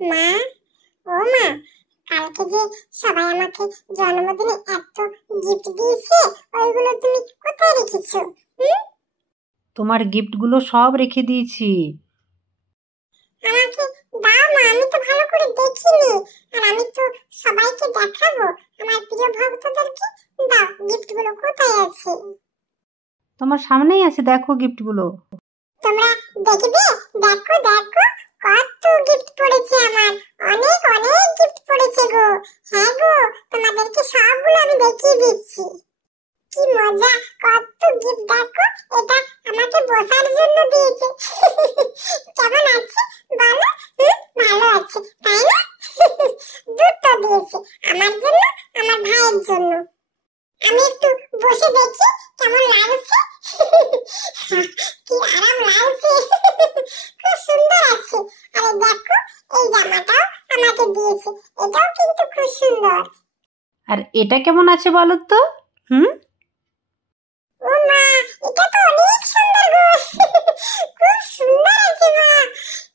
মা, ও মা, কালকে যে সবাই আমাকে জন্মদিনে এত গিফট দিয়েছে, ওইগুলো তুমি কোথায় রেখেছো? তোমার গিফটগুলো সব রেখে দিয়েছি। আমাকে দাও মা, আমি তো ভালো করে দেখিনি, আর আমি তো সবাইকে দেখাবো, আমার প্রিয় ভক্তদেরকে। দাও, গিফটগুলো কোথায় আছে? তোমার সামনেই আছে, দেখো গিফটগুলো। তোমরা দেখবে, দেখো দেখো, কত গিফট পড়েছে আমার, অনেক অনেক গিফট পড়েছে গো। হ্যাঁ গো, তোমাদেরকে সবগুলো আমি দেখিয়ে দিচ্ছি। কি মজা, কত গিফট দেখো। এটা আমাকে বসার জন্য দিয়েছে। কেমন আছে বলো? ভালো আছে তাই না? দুটো দিয়েছে, আমার জন্য, আমার ভাইয়ের জন্য। আমি একটু বসে দেখি কেমন লাগছে। কি আরাম লাগছে, খুব সুন্দর আছে। আরে দেখো, এই জামাটাও আমাকে দিয়েছে, এটাও কিন্তু খুব সুন্দর। আর এটা কেমন আছে বলো তো? ও মা, এটা তো অনেক সুন্দর গো। খুব সুন্দর আছে মা,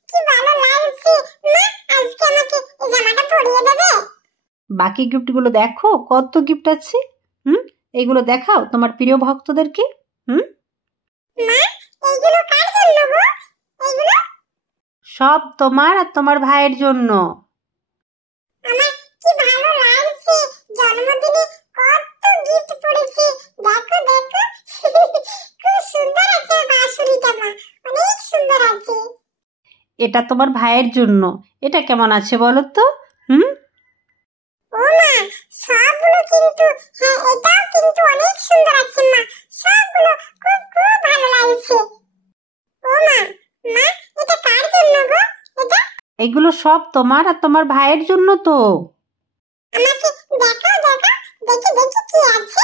কি ভালো লাগছে। মা, আজকে আমাকে এই জামাটা পরিয়ে দেবে? বাকি গিফটগুলো দেখো, কত গিফট আছে। এগুলো দেখাও তোমার প্রিয় ভক্তদেরকে। মা, এইগুলো কার জন্য গো? এইগুলো সব তোমার আর তোমার ভাইয়ের জন্য। আমার কি ভালো লাগছে, জন্মদিনে কত গিফট পড়েছে। দেখো দেখো, খুব সুন্দর আছে বাঁশুরিটা মা, অনেক সুন্দর আছে। এটা তোমার ভাইয়ের জন্য। এটা কেমন আছে বলো তো? ও মা, সবগুলো কিন্তু, হ্যাঁ এটাও কিন্তু অনেক সুন্দর আছে মা, সবগুলো খুব খুব ভালো লাগছে। ও মা, মা, এটা কার জন্য গো? এটা এগুলো সব তোমার আর তোমার ভাইয়ের জন্য তো। আমাকে দেখাও দেখাও, দেখি দেখি কি আছে।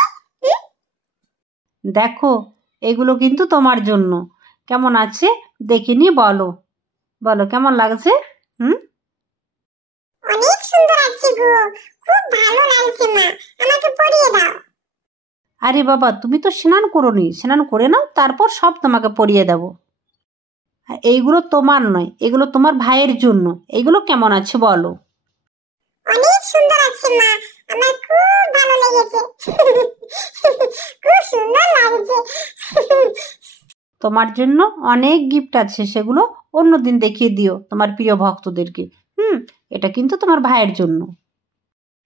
দেখো, এগুলো কিন্তু তোমার জন্য। কেমন আছে দেখিনি, বলো বলো কেমন লাগছে। অনেক সুন্দর আছে গো, খুব ভালো লাগছে মা, আমাকে পরিয়ে দাও। আরে বাবা, তুমি তো স্নান করোনি, স্নান করে নাও, তারপর সব তোমাকে পরিয়ে দেব। এইগুলো তোমার নয়, এগুলো তোমার ভাইয়ের জন্য। এগুলো কেমন আছে বলো? অনেক সুন্দর আছে মা, আমার খুব ভালো লেগেছে। খুব সুন্দর লাগছে। তোমার জন্য অনেক গিফট আছে, সেগুলো অন্যদিন দেখিয়ে দিও তোমার প্রিয় ভক্তদেরকে। এটা কিন্তু তোমার ভাইয়ের জন্য।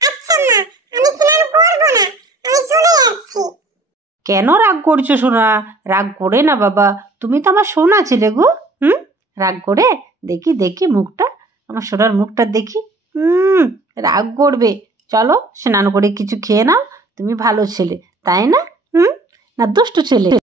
আচ্ছা মা, আমি স্নান করবো না, আমি চলে যাচ্ছি। কেন রাগ করছো সোনা? রাগ করে না বাবা, তুমি তো আমার সোনা ছেলে গো। রাগ করে? দেখি দেখি মুখটা, আমার সোনার মুখটা দেখি। রাগ করবে? চলো স্নান করে কিছু খেয়ে নাও, তুমি ভালো ছেলে তাই না? না দুষ্ট ছেলে?